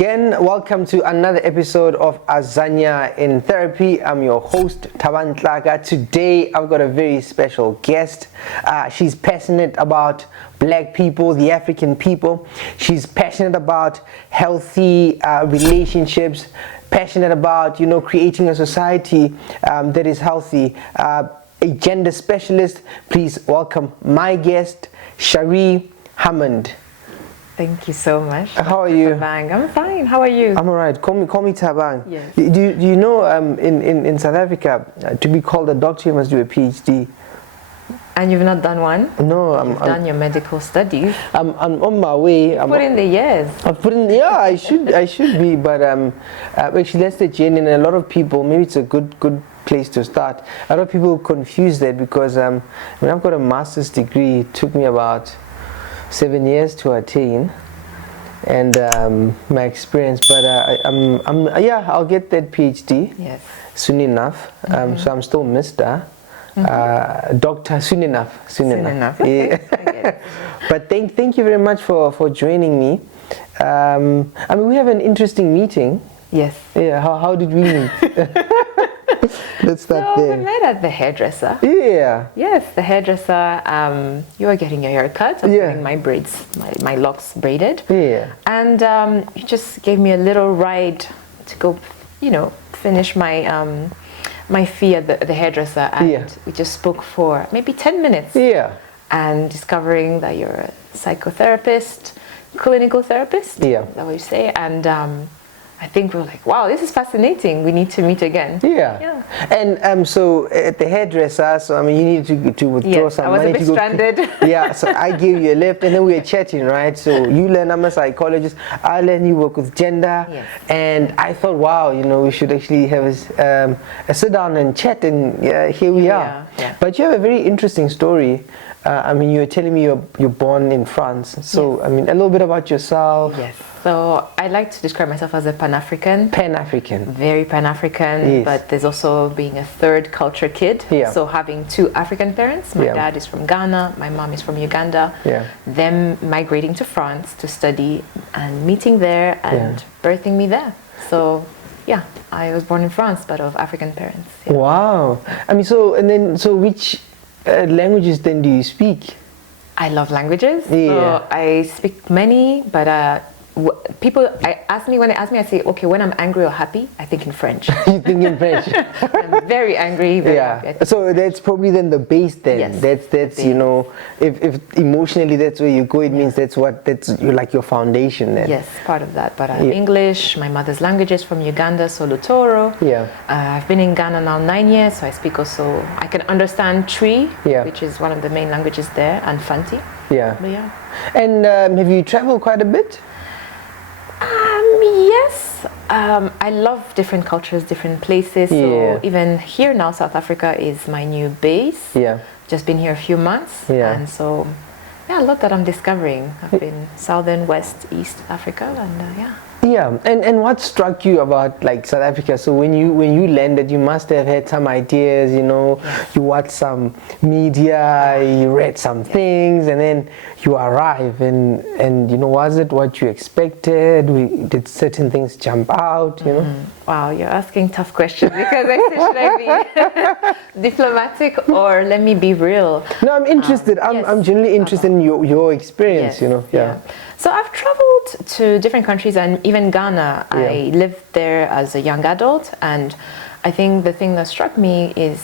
again. Welcome to another episode of Azania in Therapy. I'm your host, Thabang Tlaka. Today, I've got a very special guest. She's passionate about Black people, the African people. She's passionate about healthy relationships, passionate about, creating a society that is healthy. A gender specialist. Please welcome my guest, Shari Hammond. Thank you so much. How are you? Thabang. I'm fine. How are you? I'm alright. Call me Thabang. Yes. Do you know in South Africa to be called a doctor you must do a PhD. And you've not done one? No, You've done your medical studies. I'm on my way. Put in the years. I've put in. Yeah, I should be, but actually that's the journey. And a lot of people, maybe it's a good place to start. A lot of people confuse that because I've got a master's degree. It took me about 7 years to attain, and my experience. But I'll get that PhD. Yes. Soon enough. So I'm still Mr. Doctor soon enough. Soon enough. Okay. Yeah. But thank you very much for joining me. We have an interesting meeting. Yes. Yeah. How did we meet? Let's start there. We met at the hairdresser. Yeah. Yes, the hairdresser. You were getting your hair cut. I'm getting my braids, my locks braided. Yeah. And you just gave me a little ride to go, finish my my fee at the hairdresser, and we just spoke for maybe 10 minutes. Yeah. And discovering that you're a psychotherapist, clinical therapist. Yeah. Is that what you say? And I think we were like, wow, this is fascinating. We need to meet again. Yeah. And so at the hairdresser, you needed to withdraw some money. I was a bit stranded. Yeah, so I gave you a lift, and then we were chatting, right? So you learn I'm a psychologist. I learn you work with gender. Yes. And I thought, wow, we should actually have a sit down and chat, and here we are. Yeah. But you have a very interesting story. You were telling me you're born in France. So, Yes. a little bit about yourself. Yes. So I like to describe myself as a Pan-African. Pan-African. Very Pan-African, Yes. but there's also being a third culture kid. Yeah. So having two African parents. My dad is from Ghana, my mom is from Uganda. Yeah. Them migrating to France to study and meeting there and birthing me there. So yeah, I was born in France, but of African parents. Yeah. Wow. So which languages then do you speak? I love languages. Yeah. So I speak many, but when they ask me, I say, okay, when I'm angry or happy, I think in French. You think in French? I'm very angry. Very happy. So that's probably then the base then. Yes. That's if emotionally that's where you go, it means that's your foundation then. Yes, part of that. But English, my mother's language is from Uganda, so Lutoro. Yeah. I've been in Ghana now 9 years, so I speak also, I can understand Twi, Yeah. which is one of the main languages there, and Fanti. Yeah. But yeah. And have you traveled quite a bit? Yes. I love different cultures, different places. So even here now, South Africa is my new base. Yeah. Just been here a few months. Yeah. And so, a lot that I'm discovering. I've been Southern, West, East Africa, and yeah. Yeah, and what struck you about South Africa? So when you landed, you must have had some ideas, you watched some media, you read some things, and then you arrive, and was it what you expected? Did certain things jump out? Wow, you're asking tough questions because I said, should I be diplomatic or let me be real? No, I'm interested. I'm genuinely interested in your experience. Yeah. So I've traveled to different countries, and even Ghana. I lived there as a young adult, and I think the thing that struck me is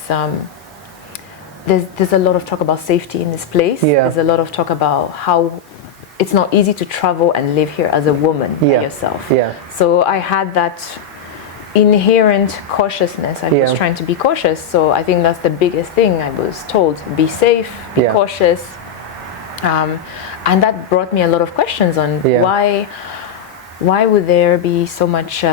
there's a lot of talk about safety in this place. Yeah. There's a lot of talk about how it's not easy to travel and live here as a woman by yourself. Yeah. So I had that inherent cautiousness. I was trying to be cautious. So I think that's the biggest thing I was told. Be safe, be cautious. And that brought me a lot of questions on why would there be so much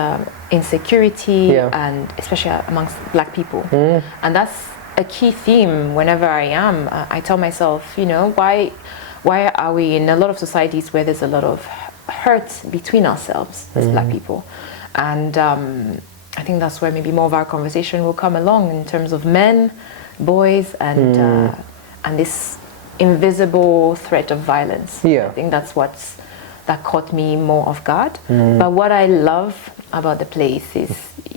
insecurity, and especially amongst Black people. And that's a key theme whenever I am. I tell myself, why are we in a lot of societies where there's a lot of hurt between ourselves as Black people? And I think that's where maybe more of our conversation will come along in terms of men, boys, and this invisible threat of violence. I think that's what's that caught me more off guard. But what I love about the place is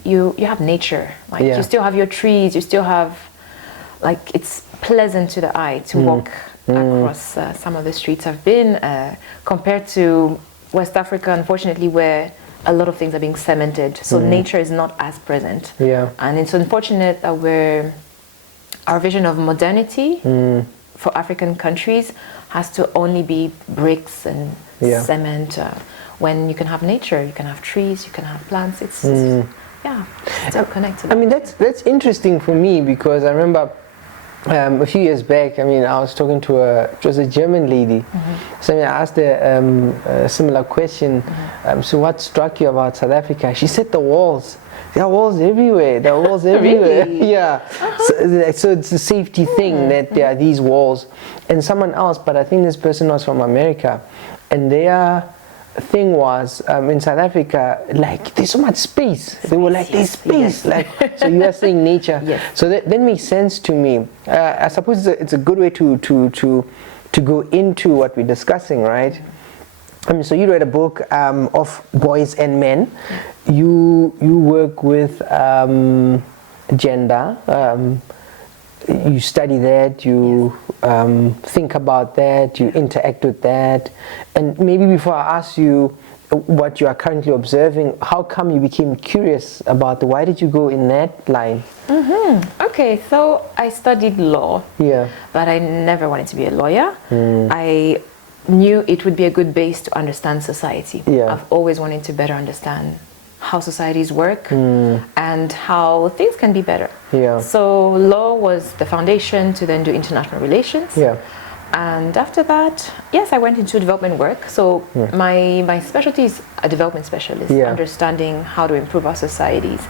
you have nature. Like you still have your trees, you still have, like, it's pleasant to the eye to walk across some of the streets I've been, compared to West Africa, unfortunately, where a lot of things are being cemented. So nature is not as present. Yeah. And it's unfortunate that our vision of modernity for African countries has to only be bricks and cement, when you can have nature, you can have trees, you can have plants. It's so connected. I mean, that's interesting for me, because I remember a few years back, I mean, I was talking to it was a German lady. So I asked her a similar question. So what struck you about South Africa? She said the walls. There are walls everywhere. There are walls everywhere. Really? Yeah. So it's a safety thing that there are these walls. And someone else, but I think this person was from America, and their thing was in South Africa, like, there's so much space. They were like, there's space. Like, so you are saying nature. So that makes sense to me. I suppose it's a good way to go into what we're discussing, right? So you read a book of boys and men. You work with gender. You study that. You think about that. You interact with that. And maybe before I ask you what you are currently observing, how come you became curious about why did you go in that line? Okay, so I studied law. Yeah. But I never wanted to be a lawyer. I knew it would be a good base to understand society. I've always wanted to better understand how societies work and how things can be better. So law was the foundation to then do international relations. And after that, yes, I went into development work. So my specialty is a development specialist, understanding how to improve our societies.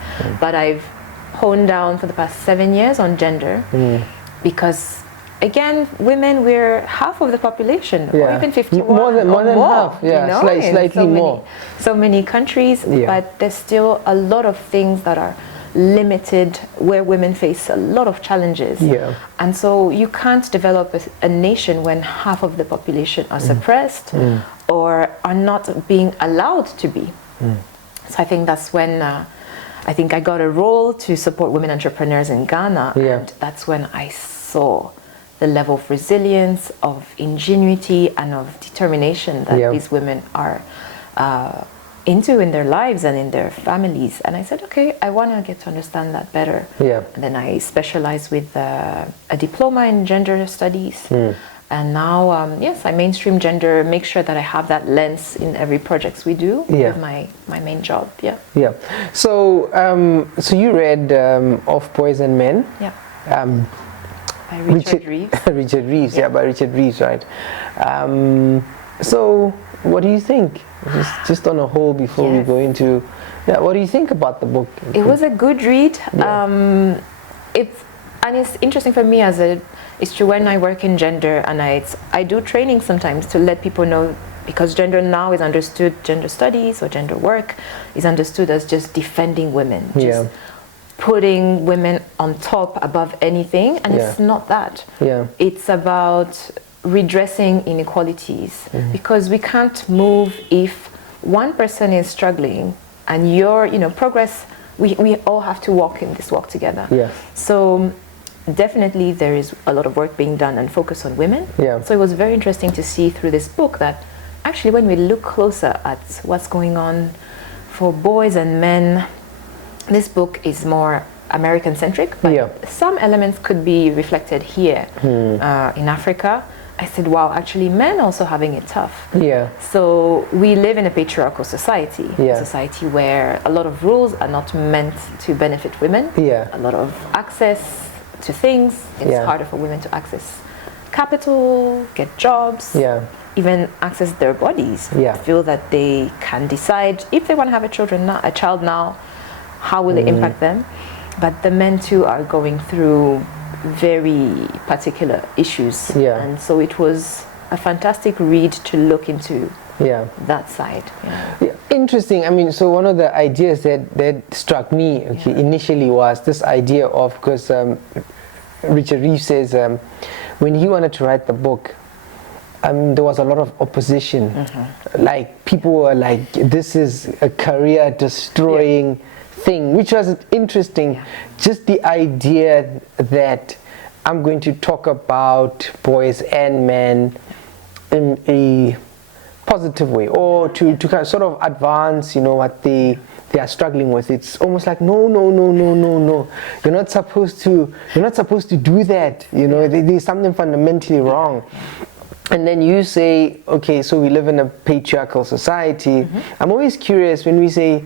But I've honed down for the past 7 years on gender, because again, women, we're half of the population, or even 51, more than half, you know, slightly more. So many countries, but there's still a lot of things that are limited, where women face a lot of challenges. And so you can't develop a nation when half of the population are suppressed or are not being allowed to be. So I think that's when I think I got a role to support women entrepreneurs in Ghana, and that's when I saw the level of resilience, of ingenuity, and of determination that these women are into in their lives and in their families. And I said, okay, I want to get to understand that better. And then I specialized with a diploma in gender studies. And now, yes, I mainstream gender, make sure that I have that lens in every projects we do with my main job. So, so you read Of Boys and Men. By Richard Reeves. Richard Reeves, by Richard Reeves, right? So, what do you think? Just on a whole, before we go into, what do you think about the book? It was a good read. It's interesting for me it's true when I work in gender, and I do training sometimes to let people know, because gender now is understood, gender studies or gender work is understood as just defending women. Just putting women on top above anything, and it's not that. It's about redressing inequalities, because we can't move if one person is struggling and your progress, we all have to walk together. So definitely there is a lot of work being done and focus on women. So it was very interesting to see through this book that actually when we look closer at what's going on for boys and men, this book is more American-centric, but some elements could be reflected here in Africa. I said, wow, actually men also having it tough. So we live in a patriarchal society, a society where a lot of rules are not meant to benefit women. A lot of access to things. It's harder for women to access capital, get jobs, even access their bodies. Feel that they can decide if they want to have a child now, how will it impact them? But the men too are going through very particular issues. And so it was a fantastic read to look into that side. Interesting. I mean, so one of the ideas that struck me initially was this idea of, because Richard Reeves says when he wanted to write the book, there was a lot of opposition. Like people were like, this is a career destroying thing, which was interesting. Just the idea that I'm going to talk about boys and men in a positive way, or to kind of sort of advance, you know, what they are struggling with. It's almost like no, you're not supposed to do that, you know. There's something fundamentally wrong. And then you say, okay, so we live in a patriarchal society. I'm always curious when we say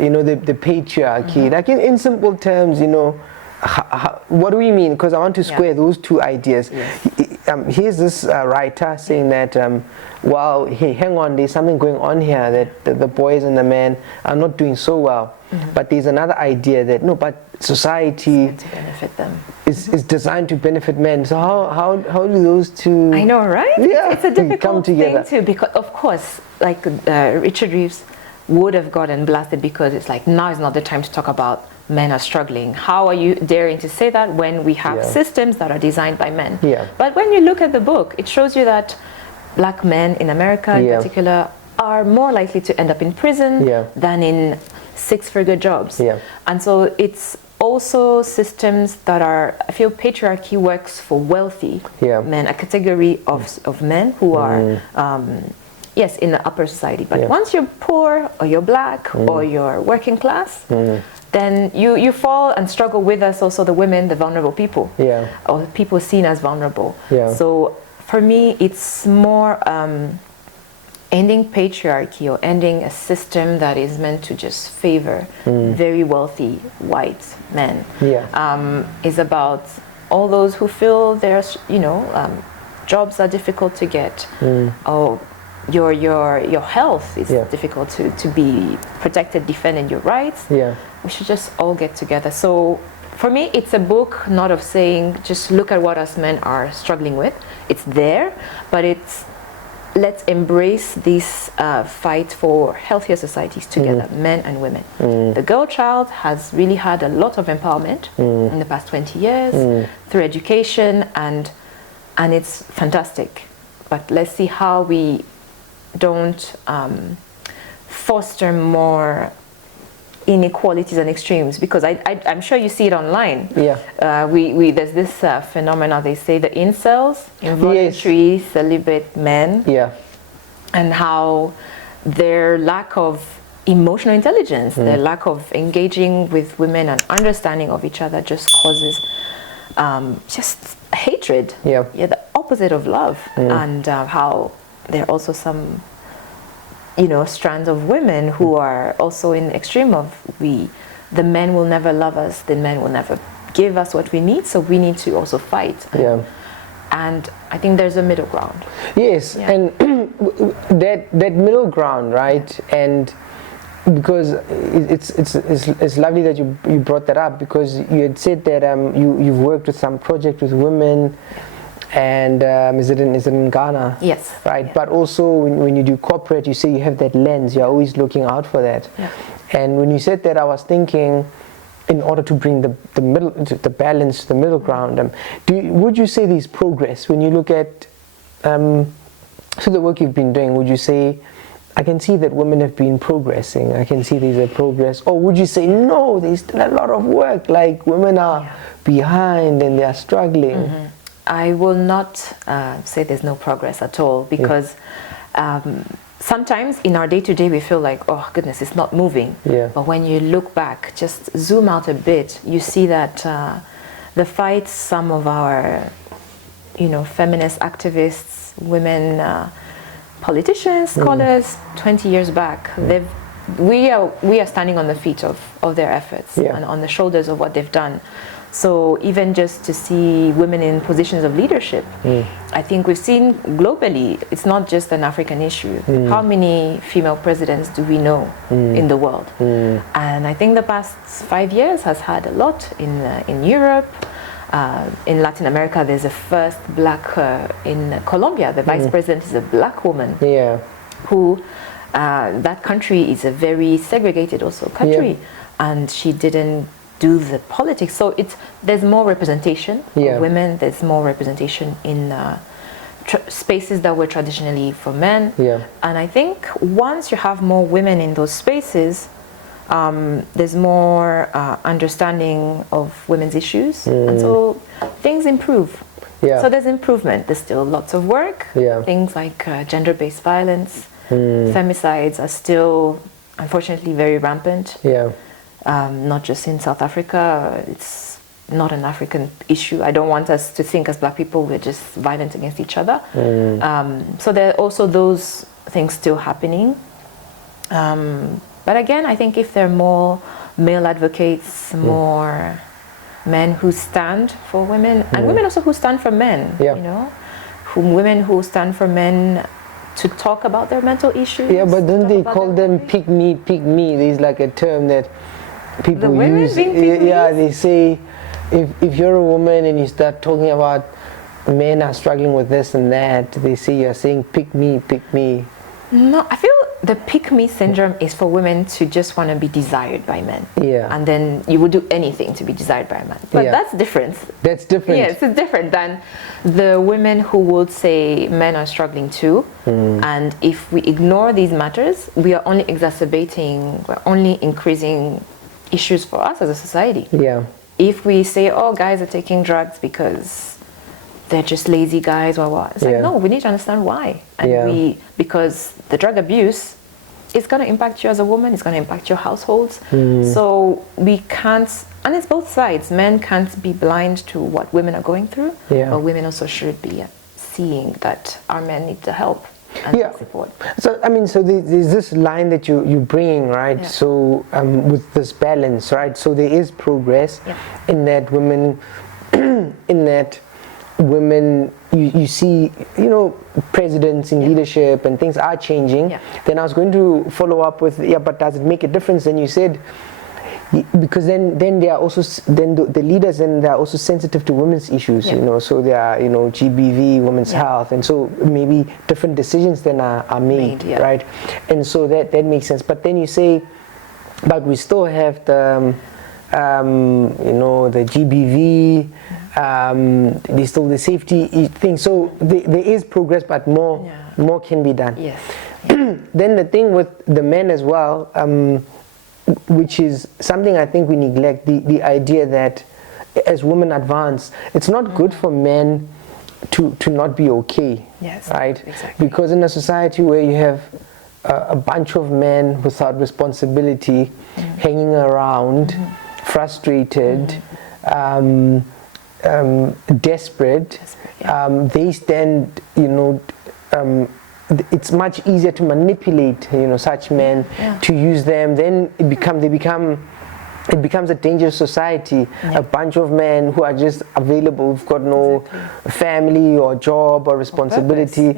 you know, the patriarchy, like in simple terms, you know, what do we mean? Because I want to square those two ideas. Here's this writer saying that, well, hey, hang on, there's something going on here, that the boys and the men are not doing so well. But there's another idea that, no, but society to benefit them. Is designed to benefit men. So how do those two... I know, right? Yeah, it's a difficult come together. thing too, because of course, like Richard Reeves would have gotten blasted because it's like, now is not the time to talk about men are struggling. How are you daring to say that when we have systems that are designed by men? But when you look at the book, it shows you that black men in America in particular are more likely to end up in prison than in six-figure jobs. And so it's also systems that are, I feel patriarchy works for wealthy men, a category of men who are yes, in the upper society. But once you're poor, or you're black, or you're working class, then you fall and struggle with us, also the women, the vulnerable people, or people seen as vulnerable. So for me, it's more ending patriarchy, or ending a system that is meant to just favor very wealthy white men. Is about all those who feel their, you know, jobs are difficult to get, or your health is difficult to be protected, defending your rights. We should just all get together. So for me, it's a book not of saying just look at what us men are struggling with. It's there, but it's let's embrace this fight for healthier societies together, men and women. The girl child has really had a lot of empowerment in the past 20 years through education, and it's fantastic. But let's see how we don't foster more inequalities and extremes, because I'm sure you see it online. There's this phenomena, they say, the incels, involuntary celibate men, and how their lack of emotional intelligence, their lack of engaging with women and understanding of each other just causes just hatred, the opposite of love, and how there are also some, you know, strands of women who are also in extreme of the men will never love us, the men will never give us what we need, so we need to also fight. And I think there's a middle ground. And that middle ground, right? And because it's lovely that you brought that up, because you had said that you've worked with some project with women. And is it in Ghana? Yes. Right. But also when you do corporate, you say you have that lens. You're always looking out for that. And when you said that, I was thinking, in order to bring the middle, the balance, the middle ground, would you say there's progress when you look at so the work you've been doing? Would you say, I can see that women have been progressing, I can see there's a progress, or would you say no, there's still a lot of work, like women are behind and they are struggling? I will not say there's no progress at all, because sometimes in our day-to-day we feel like, oh goodness, it's not moving. But when you look back, just zoom out a bit, you see that the fights some of our, you know, feminist activists, women politicians, scholars, 20 years back, we are standing on the feet of their efforts and on the shoulders of what they've done. So even just to see women in positions of leadership, I think we've seen globally, it's not just an African issue. How many female presidents do we know in the world? And I think the past 5 years has had a lot in Europe. In Latin America, there's a first black, in Colombia, the vice president is a black woman who, that country is a very segregated also country, and she didn't do the politics. So there's more representation of women, there's more representation in spaces that were traditionally for men. Yeah. And I think once you have more women in those spaces, there's more understanding of women's issues, and so things improve. Yeah. So there's improvement. There's still lots of work. Yeah. Things like gender-based violence, femicides are still, unfortunately, very rampant. Yeah. Not just in South Africa. It's not an African issue. I don't want us to think as Black people we're just violent against each other. So there are also those things still happening. But again, I think if there are more male advocates, more men who stand for women, and women also who stand for men, Yeah. you know, women who stand for men to talk about their mental issues. Yeah, but don't talk they about call their them mental pick me, pick me? There's like a term that people The women use. being pick Yeah, me's? they say if you're a woman and you start talking about men are struggling with this and that, they say you're saying pick me, pick me. No, I feel the pick-me syndrome is for women to just want to be desired by men. Yeah. And then you would do anything to be desired by a man. But Yeah. that's different. That's different. Yes, it's different than the women who would say men are struggling too. And if we ignore these matters, we are only exacerbating, we're only increasing issues for us as a society. Yeah. If we say, oh, guys are taking drugs because they're just lazy guys or what, it's Yeah. like, no, we need to understand why. And because the drug abuse is going to impact you as a woman, it's going to impact your households. So we can't, and it's both sides. Men can't be blind to what women are going through, but women also should be seeing that our men need the help and the support. So I mean, so there's this line that you bring, right? Yeah. So with this balance, right? So there is progress in that women, you see, you know, presidents in leadership and things are changing. Then I was going to follow up with, but does it make a difference? Then you said, because then they are also, then the leaders, and they are also sensitive to women's issues, you know, so they are, you know, GBV, women's health, and so maybe different decisions then are made, right? And so that makes sense. But then you say, but we still have the, you know, the GBV, there's still the safety thing. So there is progress, but more can be done. Yes. Then the thing with the men as well, which is something I think we neglect, the idea that as women advance, it's not good for men to not be okay. Yes. Right? Exactly. Because in a society where you have a bunch of men without responsibility hanging around, frustrated, desperate, they stand, you know, it's much easier to manipulate, you know, such men, to use them. Then it becomes a dangerous society. A bunch of men who are just available, who've got no family or job or responsibility.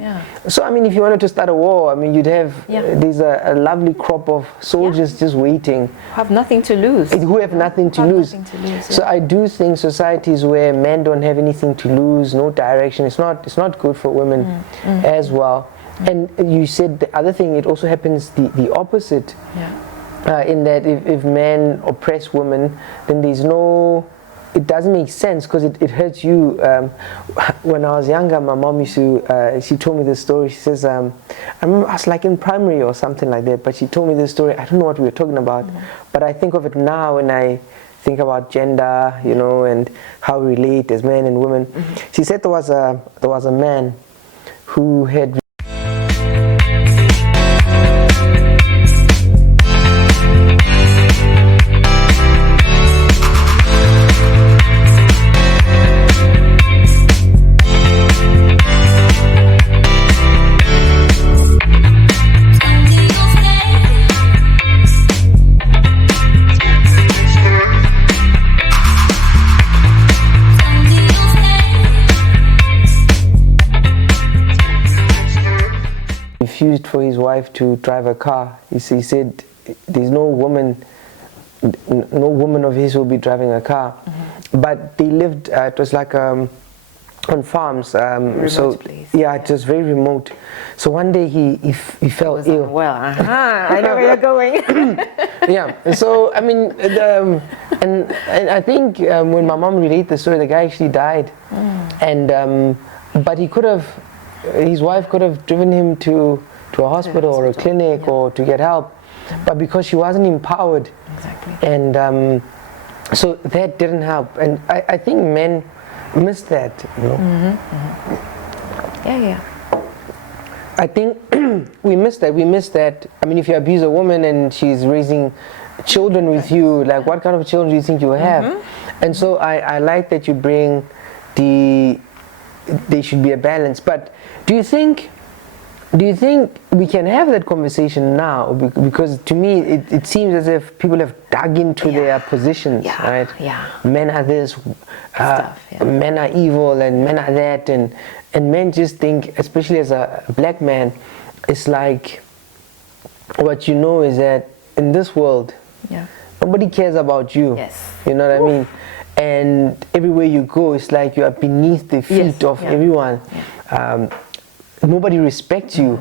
So I mean, if you wanted to start a war, I mean, you'd have there's a lovely crop of soldiers just waiting, Have nothing to lose. who have nothing to lose. So I do think societies where men don't have anything to lose, no direction, it's not good for women as well. And you said the other thing, it also happens the opposite, in that if men oppress women, then there's no, it doesn't make sense, because it hurts you. When I was younger, my mom used to, she told me this story. She says, I remember I was like in primary or something like that, but she told me this story. I don't know what we were talking about, but I think of it now when I think about gender, you know, and how we relate as men and women. She said there was a man who had refused for his wife to drive a car. He said, "There's no woman of his will be driving a car." But they lived. It was like on farms. So place. it was very remote. So one day he fell ill. Well, I know where you're going. So I mean, and I think when my mom related the story, the guy actually died, and but he could have his wife could have driven him to a hospital or a clinic or to get help, but because she wasn't empowered, and so that didn't help. And I think men miss that, you know. I think we miss that. We miss that. I mean, if you abuse a woman and she's raising children with you, like what kind of children do you think you have? And so I like that you bring there should be a balance. But do you think we can have that conversation now? Because to me it seems as if people have dug into their positions, right? Men are this, men are evil, and men are that, and men just think, especially as a black man, it's like, what you know is that in this world, nobody cares about you. You know what I mean? And everywhere you go, it's like you are beneath the feet of everyone. Nobody respects you,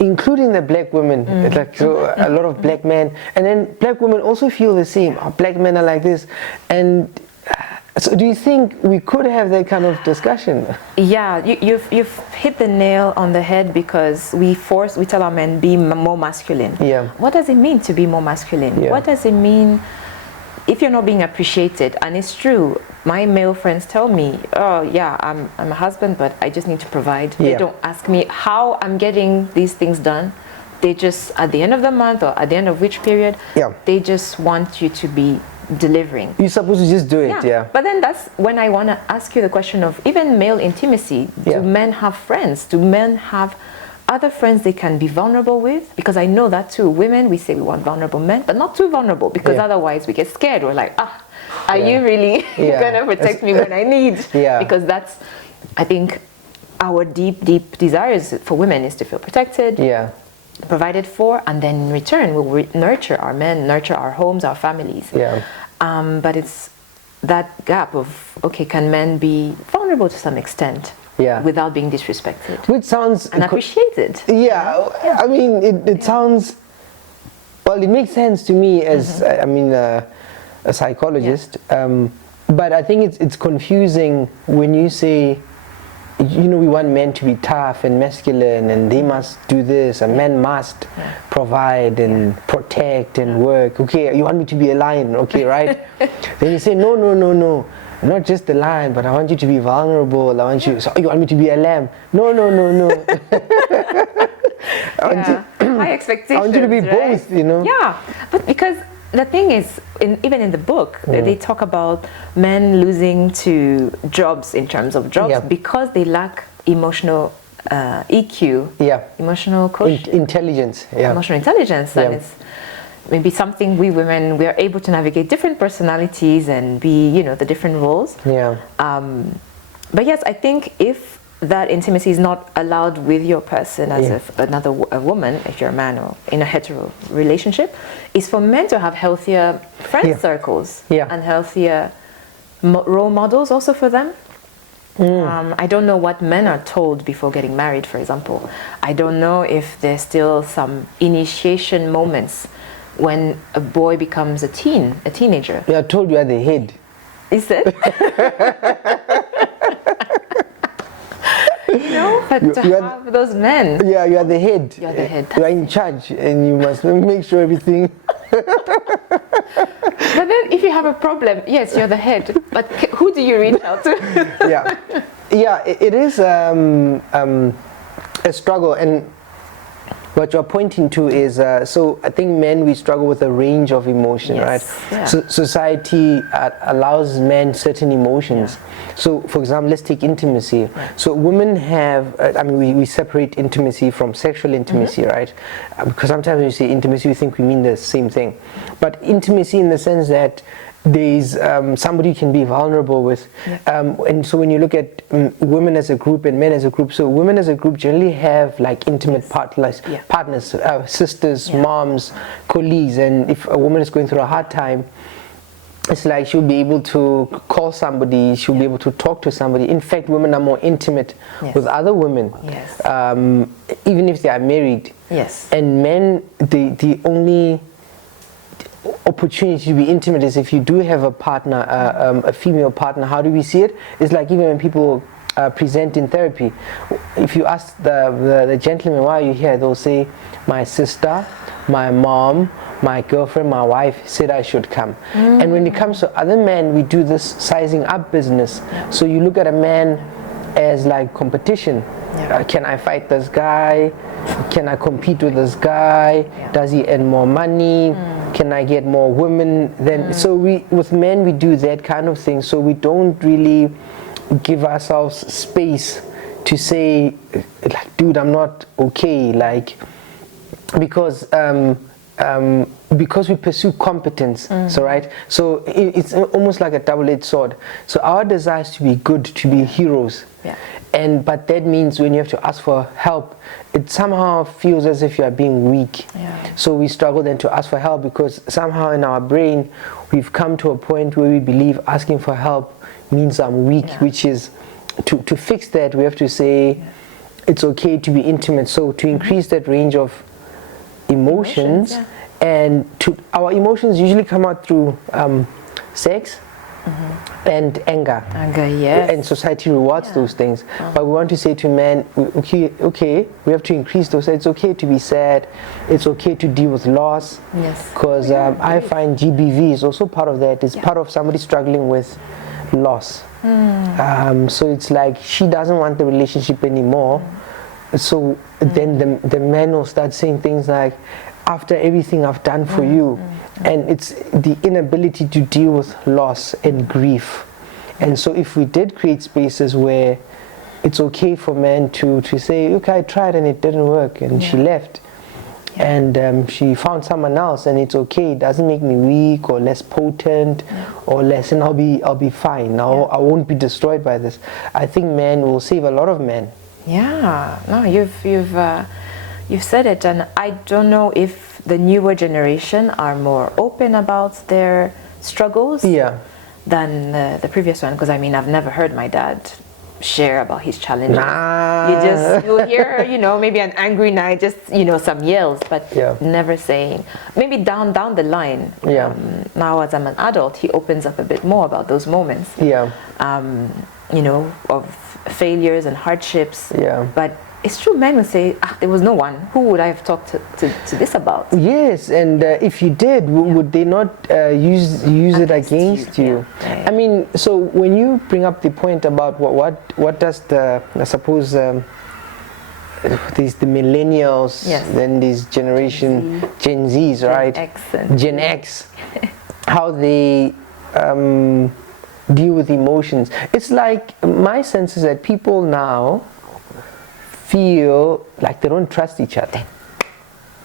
including the black women. Like, so a lot of black men, and then black women also feel the same. Oh, black men are like this, and so do you think we could have that kind of discussion? Yeah, you've hit the nail on the head, because we tell our men, be more masculine. What does it mean to be more masculine? What does it mean if you're not being appreciated? And it's true. My male friends tell me, oh yeah, I'm a husband, but I just need to provide. They don't ask me how I'm getting these things done. They just, at the end of the month or at the end of which period, they just want you to be delivering. You're supposed to just do it, But then that's when I want to ask you the question of even male intimacy. Do men have friends? Do men have other friends they can be vulnerable with? Because I know that too. Women, we say we want vulnerable men, but not too vulnerable, because otherwise we get scared. We're like, are you really gonna protect me when I need? Because that's, I think, our deep desires for women is to feel protected, provided for, and then in return we'll nurture our men, nurture our homes, our families. But it's that gap of, okay, can men be vulnerable to some extent? Without being disrespected, which sounds and appreciated. I mean, it sounds, well, it makes sense to me as I mean a psychologist, but I think it's confusing when you say, you know, we want men to be tough and masculine, and they must do this, and men must provide and protect and work. Okay, you want me to be a lion, okay, right? Then you say, no, not just a lion, but I want you to be vulnerable. I want you. So you want me to be a lamb? No. High expectations. I want you to be both, you know. But because the thing is, even in the book, they talk about men losing to jobs in terms of jobs because they lack emotional EQ. Emotional intelligence. Emotional intelligence, and it's maybe something we women, we are able to navigate different personalities and be, you know, the different roles. But yes, I think if that intimacy is not allowed with your person as a woman, if you're a man or in a hetero relationship, is for men to have healthier friend circles and healthier role models also for them. I don't know what men are told before getting married, for example. I don't know if there's still some initiation moments when a boy becomes a teenager. I told you at the head. Is it? You know, but to have those men. You are the head. You're the head. You are in charge, and you must make sure everything. But then, if you have a problem, yes, you're the head. But who do you reach out to? It is a struggle, and what you're pointing to is, so I think men, we struggle with a range of emotion, right? So society allows men certain emotions. So for example, let's take intimacy. So women have, I mean, we separate intimacy from sexual intimacy, right? Because sometimes when you say intimacy, we think we mean the same thing. But intimacy in the sense that there's somebody you can be vulnerable with, and so when you look at women as a group and men as a group, so women as a group generally have like intimate partners, sisters, moms, colleagues, and if a woman is going through a hard time, it's like she'll be able to call somebody, she'll be able to talk to somebody. In fact, women are more intimate with other women, even if they are married. And men, the only opportunity to be intimate is if you do have a partner, a female partner. How do we see it? It's like even when people present in therapy. If you ask the gentleman, why are you here, they'll say, my sister, my mom, my girlfriend, my wife said I should come. And when it comes to other men, we do this sizing up business. So you look at a man as like competition. Can I fight this guy? Can I compete with this guy? Does he earn more money? Can I get more women? So with men we do that kind of thing. So we don't really give ourselves space to say, like, dude, I'm not okay, like, because we pursue competence. So right, so it's almost like a double-edged sword. So our desire is to be good, to be heroes, but that means when you have to ask for help, it somehow feels as if you are being weak. So we struggle then to ask for help, because somehow in our brain we've come to a point where we believe asking for help means I'm weak, which is to fix that we have to say it's okay to be intimate. So to increase that range of emotions, and our emotions usually come out through sex and anger. And society rewards those things. But we want to say to men, okay, we have to increase those. It's okay to be sad. It's okay to deal with loss. Because I find GBV is also part of that. It's part of somebody struggling with loss. So it's like she doesn't want the relationship anymore. So then the man will start saying things like, after everything I've done for you. And it's the inability to deal with loss and grief. And so if we did create spaces where it's okay for men to say, okay, I tried and it didn't work, and she left, and she found someone else, and it's okay, it doesn't make me weak or less potent or less, and I'll be fine. I won't be destroyed by this. I think men will save a lot of men. No, you've said it, and I don't know if the newer generation are more open about their struggles than the previous one, because I mean, I've never heard my dad share about his challenges. You'll hear, maybe an angry night, just, some yells, but never saying, maybe down the line. Now as I'm an adult, he opens up a bit more about those moments. Of failures and hardships. But it's true, men would say, there was no one. Who would I have talked to this about? Yes, and if you did, would they not use it against you? I mean, so when you bring up the point about what does the, I suppose, the millennials, then these Gen Zs, right? Gen X, how they deal with emotions. It's like, my sense is that people now feel like they don't trust each other.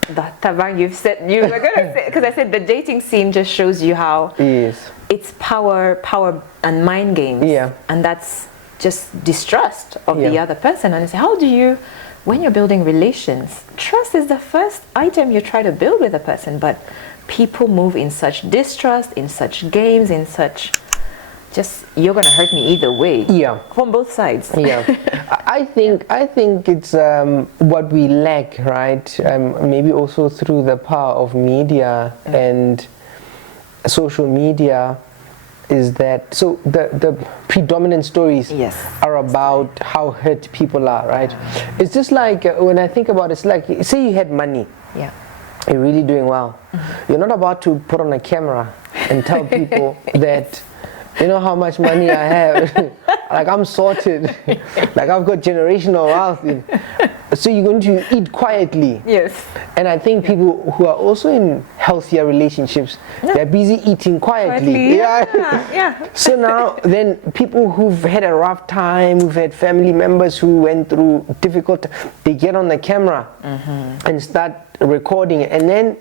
That Thabang, you were gonna say, because I said the dating scene just shows you how it's power and mind games, and that's just distrust of the other person. And I say, how do you, when you're building relations, trust is the first item you try to build with a person, but people move in such distrust, in such games, in such just, you're gonna hurt me either way. From both sides. I think it's what we lack, right? Maybe also through the power of media and social media, is that so the predominant stories are about how hurt people are, right? It's just like when I think about it, it's like, say you had money. You're really doing well. You're not about to put on a camera and tell people that, you know how much money I have, like I'm sorted, like I've got generational wealth. So you're going to eat quietly. And I think people who are also in healthier relationships, they're busy eating quietly. So now then people who've had a rough time, who've had family members who went through difficult, they get on the camera and start recording it. And then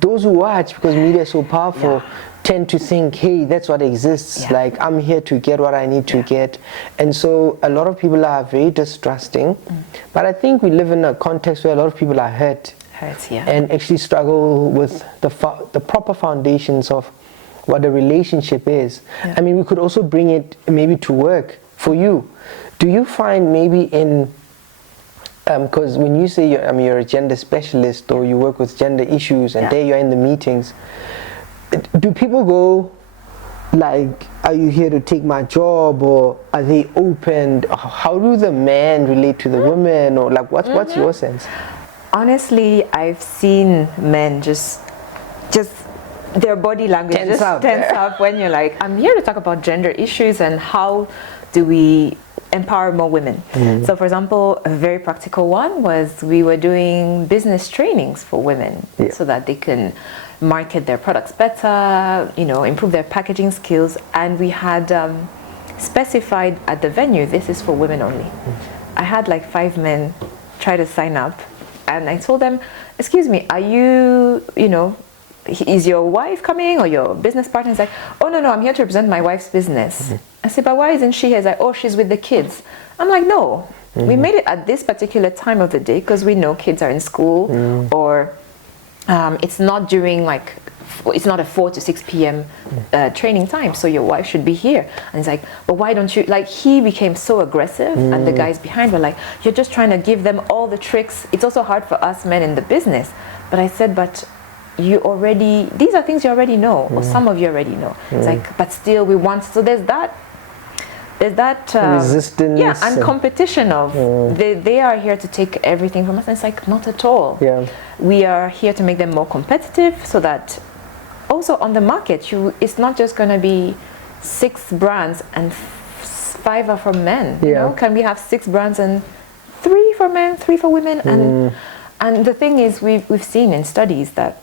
those who watch, because media is so powerful, tend to think, hey, that's what exists. Like, I'm here to get what I need to get. And so a lot of people are very distrusting. But I think we live in a context where a lot of people are hurt and actually struggle with the proper foundations of what a relationship is. I mean, we could also bring it maybe to work. For you, do you find maybe in, because when you say you're a gender specialist or you work with gender issues, and there you're in the meetings, do people go like, are you here to take my job, or are they open? How do the men relate to the women, or like what's your sense? Honestly, I've seen men just their body language Tense up when you're like, I'm here to talk about gender issues and how do we empower more women. So for example, a very practical one was we were doing business trainings for women so that they can market their products better, improve their packaging skills, and we had specified at the venue, this is for women only. I had like 5 men try to sign up, and I told them, excuse me, are you, is your wife coming or your business partner? Is like, oh no, I'm here to represent my wife's business. I said, but why isn't she here? He's like, oh, she's with the kids. I'm like, no, we made it at this particular time of the day because we know kids are in school, or it's not during it's not a 4 to 6 p.m. Training time, so your wife should be here. And he's like, but why don't you, he became so aggressive, and the guys behind were like, you're just trying to give them all the tricks. It's also hard for us men in the business. But I said, but these are things you already know, or some of you already know. It's like, but still we want, so there's that resistance, and competition of they are here to take everything from us, and it's like, not at all. We are here to make them more competitive, so that also on the market it's not just going to be 6 brands and 5 are for men. Can we have 6 brands and 3 for men, 3 for women? And the thing is, we've seen in studies that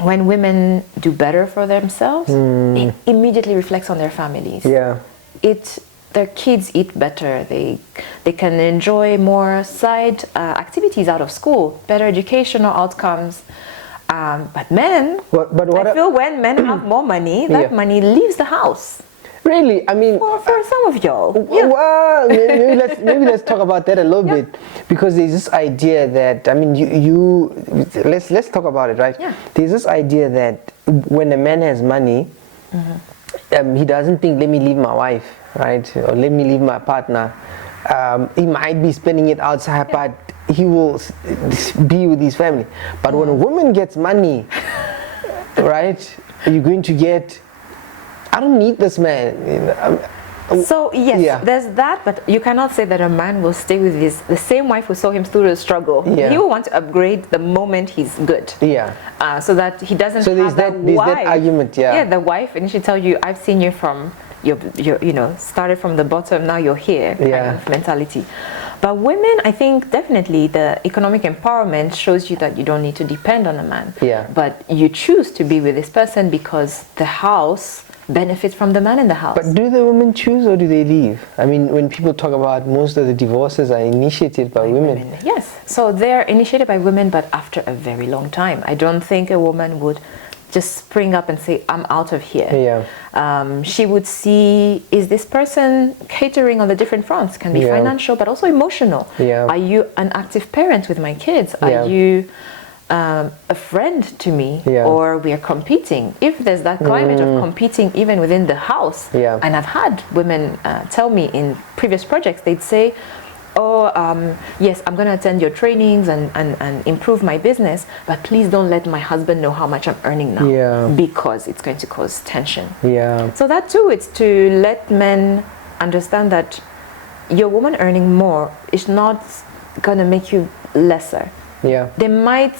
when women do better for themselves, it immediately reflects on their families. Their kids eat better. They can enjoy more side activities out of school, better educational outcomes. But men, I feel when men have more money, that money leaves the house. Really? I mean, for some of y'all. Well, maybe let's talk about that a little bit, because there's this idea that, I mean, let's talk about it, right? There's this idea that when a man has money, he doesn't think, let me leave my wife, right, or let me leave my partner. He might be spending it outside, but he will be with his family. But when a woman gets money, right, you're going to get, I don't need this man. So yes, there's that, but you cannot say that a man will stay with the same wife who saw him through the struggle. He will want to upgrade the moment he's good. So that he doesn't have that argument. The wife initially tell you, I've seen you from your started from the bottom, now you're here, kind of mentality. But women, I think definitely the economic empowerment shows you that you don't need to depend on a man. But you choose to be with this person because the house benefits from the man in the house. But do the women choose, or do they leave? I mean, when people talk about most of the divorces are initiated by women. Yes, so they're initiated by women, but after a very long time. I don't think a woman would just spring up and say, I'm out of here. She would see, is this person catering on the different fronts? Can be financial, but also emotional. Are you an active parent with my kids? Are you a friend to me, or we are competing? If there's that climate of competing even within the house, and I've had women tell me in previous projects, they'd say, yes, I'm going to attend your trainings and improve my business, but please don't let my husband know how much I'm earning now, because it's going to cause tension. So that too, it's to let men understand that your woman earning more is not going to make you lesser. They might,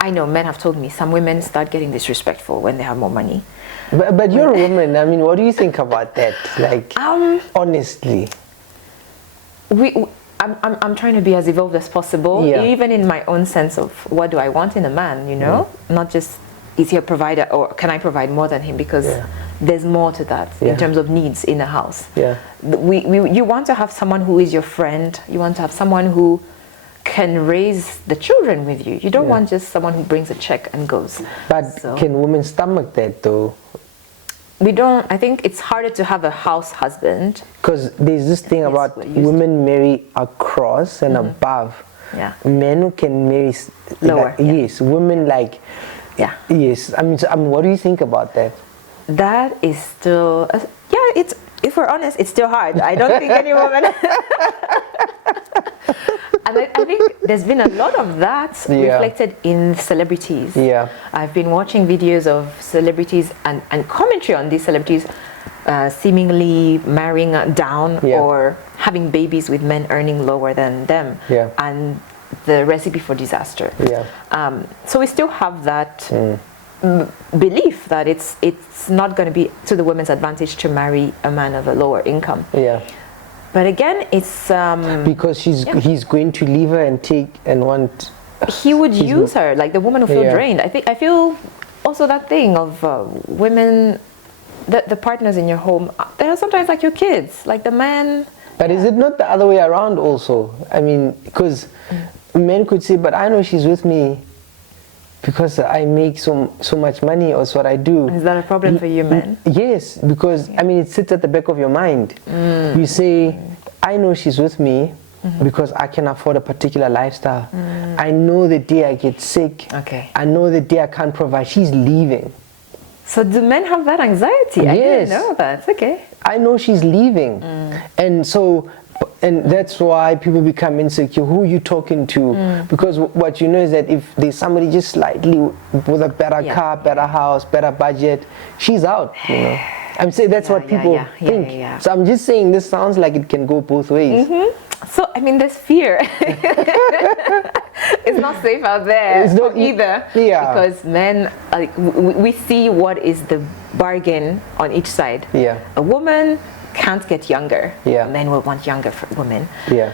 I know men have told me, some women start getting disrespectful when they have more money. But you're a woman, I mean, what do you think about that? Like, honestly. I'm trying to be as evolved as possible, even in my own sense of what do I want in a man, not just is he a provider or can I provide more than him, because there's more to that in terms of needs in a house. You want to have someone who is your friend. You want to have someone who can raise the children with you. You don't want just someone who brings a check and goes. But can women stomach that though? We don't. I think it's harder to have a house husband. Because there's this thing about women marry across and above. Men who can marry lower. Yes, women like. Yes. I mean, what do you think about that? That is still. If we're honest, it's still hard. I don't think any woman. And I think there's been a lot of that reflected in celebrities. Yeah. I've been watching videos of celebrities and commentary on these celebrities seemingly marrying down or having babies with men earning lower than them. Yeah. And the recipe for disaster. Yeah. So we still have that belief that it's not going to be to the woman's advantage to marry a man of a lower income. Yeah. But again, it's because he's going to leave her and take and want. He would use her, like the woman who feel drained. I feel also that thing of women, the partners in your home. They are sometimes like your kids, like the man. But is it not the other way around also? I mean, because men could say, "But I know she's with me because I make so much money, or it's what I do." Is that a problem for you, men? Yes, because I mean, it sits at the back of your mind. You say, "I know she's with me because I can afford a particular lifestyle. I know the day I get sick. Okay. I know the day I can't provide. She's leaving." So do men have that anxiety? Yes. I didn't know that. Okay. I know she's leaving, and so. And that's why people become insecure. Who are you talking to? Because what you know is that if there's somebody just slightly with a better car, better house, better budget, she's out, you know. I'm saying that's what people think. So I'm just saying this sounds like it can go both ways. So, I mean, there's fear. It's not safe out there either. Yeah. Because men, we see what is the bargain on each side. Yeah. A woman can't get younger. Yeah. Men will want younger women. Yeah.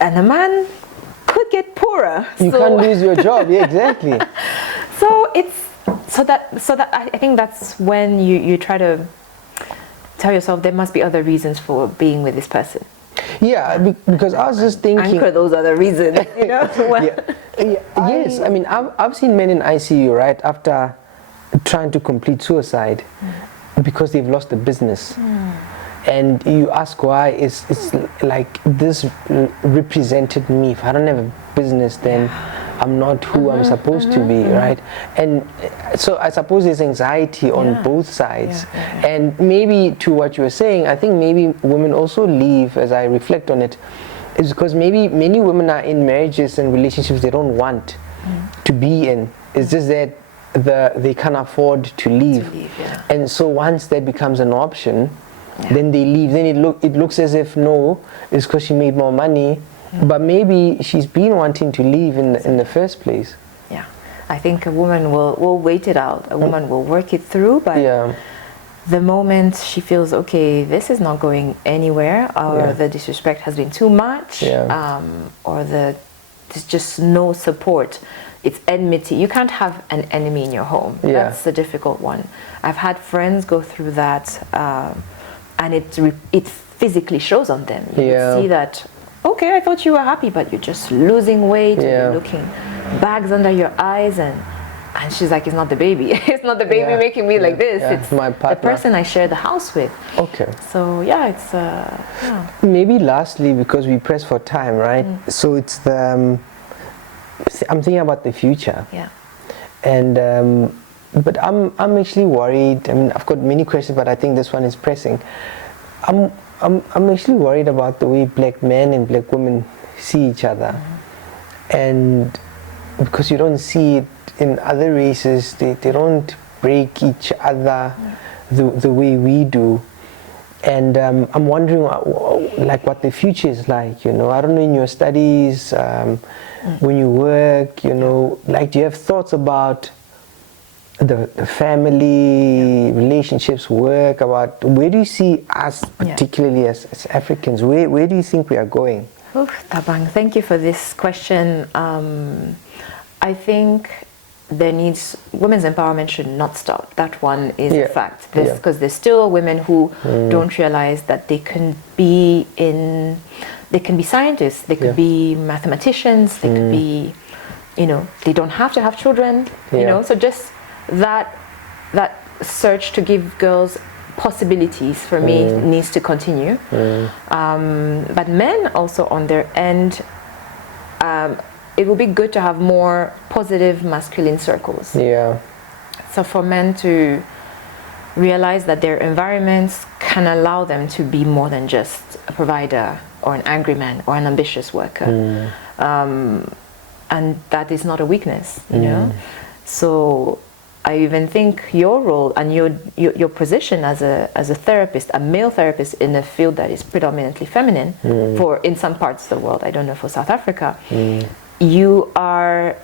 And a man could get poorer. You can't lose your job. Yeah, exactly. So that I think that's when you try to tell yourself there must be other reasons for being with this person. Yeah, because I was just thinking. Anchor those other reasons, you know. Yes, I mean I've seen men in ICU right after trying to complete suicide because they've lost the business. And you ask why, it's like this represented me. If I don't have a business, then I'm not who I'm supposed to be, right? And so I suppose there's anxiety on both sides. And maybe to what you were saying, I think maybe women also leave, as I reflect on it, is because maybe many women are in marriages and relationships they don't want to be in. It's just that they can't afford to leave. And so once that becomes an option, then they leave. Then it looks as if it's because she made more money, but maybe she's been wanting to leave in the first place. Yeah, I think a woman will wait it out. A woman will work it through, but the moment she feels okay, this is not going anywhere, or the disrespect has been too much, or there's just no support. It's enmity. You can't have an enemy in your home. That's the difficult one. I've had friends go through that. And it physically shows on them. You see that, okay, I thought you were happy, but you're just losing weight, and you're looking bags under your eyes, and she's like, it's not the baby. It's not the baby making me like this. It's my partner. The person I share the house with. Okay. So it's maybe lastly, because we press for time, right? So it's I'm thinking about the future. Yeah. And but I'm actually worried. I mean, I've got many questions, but I think this one is pressing. I'm actually worried about the way black men and black women see each other, and because you don't see it in other races, they don't break each other the way we do. And I'm wondering like what the future is like, you know. I don't know, in your studies, when you work, you know, like, do you have thoughts about the family relationships, work, about where do you see us, particularly as Africans, where do you think we are going? Thabang, thank you for this question. I think women's empowerment should not stop. That one is a fact. Because there's still women who don't realize that they can be scientists, they could be mathematicians, they could be, you know, they don't have to have children, you know. So just that search to give girls possibilities, for me, needs to continue. But men also on their end, it would be good to have more positive masculine circles. So for men to realize that their environments can allow them to be more than just a provider or an angry man or an ambitious worker. and that is not a weakness, you know. So I even think your role and your position as a therapist, a male therapist in a field that is predominantly feminine, for in some parts of the world, I don't know for South Africa, you are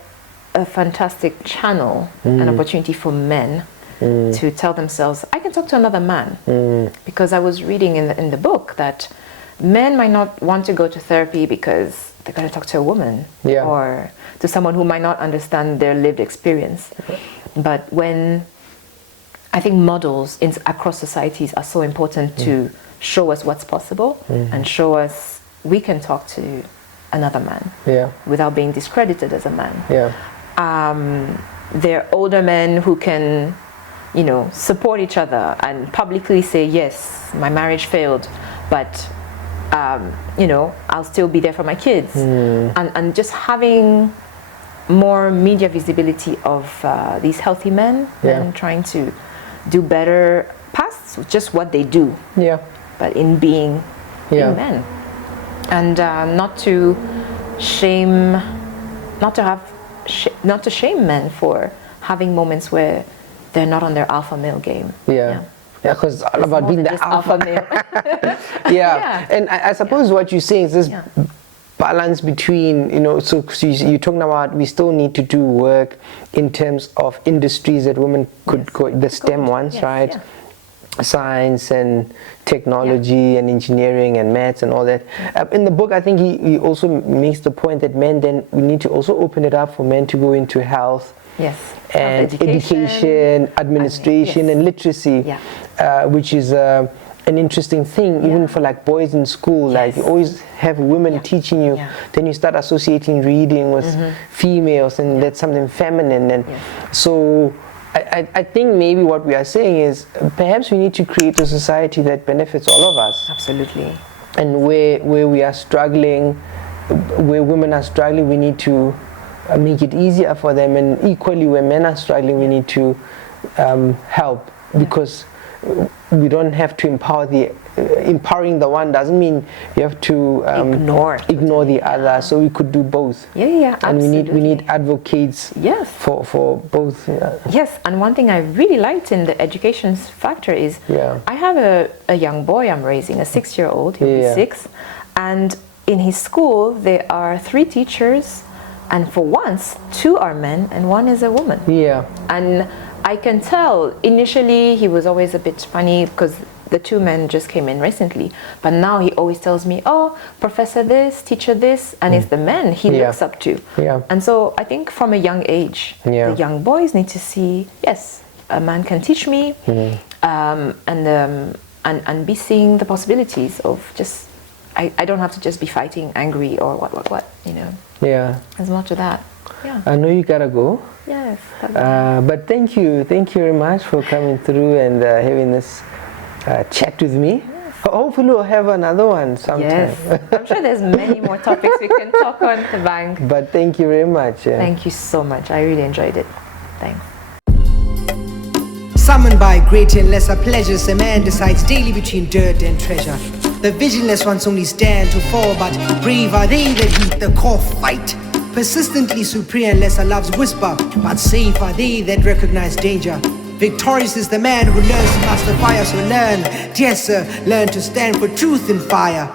a fantastic channel, an opportunity for men to tell themselves, I can talk to another man. Because I was reading in the book that men might not want to go to therapy because they're going to talk to a woman or to someone who might not understand their lived experience. But when I think models across societies are so important to show us what's possible and show us we can talk to another man without being discredited as a man. They're older men who can, you know, support each other and publicly say, yes, my marriage failed, but you know, I'll still be there for my kids. And just having more media visibility of these healthy men and trying to do better past just what they do, but in being men, and not to shame men for having moments where they're not on their alpha male game. Because all about being the alpha male. And I suppose what you're saying is this balance between, you know, so you're talking about we still need to do work in terms of industries that women could go, the STEM ones, right? Science and technology and engineering and maths and all that. In the book, I think he also makes the point that men, then we need to also open it up for men to go into health. And education, administration, and literacy, which is an interesting thing, even for like boys in school. Like you always have women teaching you, then you start associating reading with females, and that's something feminine. And so I think maybe what we are saying is perhaps we need to create a society that benefits all of us. Absolutely. And where we are struggling, where women are struggling, we need to make it easier for them, and equally where men are struggling, we need to help, because we don't have to empowering the one doesn't mean you have to ignore the other. So we could do both. And we need advocates for both. Yes, and one thing I really liked in the education factor is I have a young boy I'm raising, a 6-year-old, he'll be 6, and in his school there are 3 teachers, and for once 2 are men and 1 is a woman. And I can tell initially he was always a bit funny because the 2 men just came in recently, but now he always tells me, oh, professor this, teacher this, and it's the men he looks up to. And so I think from a young age, the young boys need to see, yes, a man can teach me, and be seeing the possibilities of just, I don't have to just be fighting angry or what, you know. As much of that. I know you gotta go. Yes. But thank you very much for coming through and having this chat with me. Hopefully we'll have another one sometime. I'm sure there's many more topics we can talk on, Thabang. But thank you very much. Thank you so much. I really enjoyed it. Thanks. Summoned by greater and lesser pleasures, a man decides daily between dirt and treasure. The visionless ones only stand to fall, but brave are they that heed the core fight. Persistently superior and lesser loves whisper, but safe are they that recognize danger. Victorious is the man who learns to master fire, so learn, dear sir, learn to stand for truth in fire.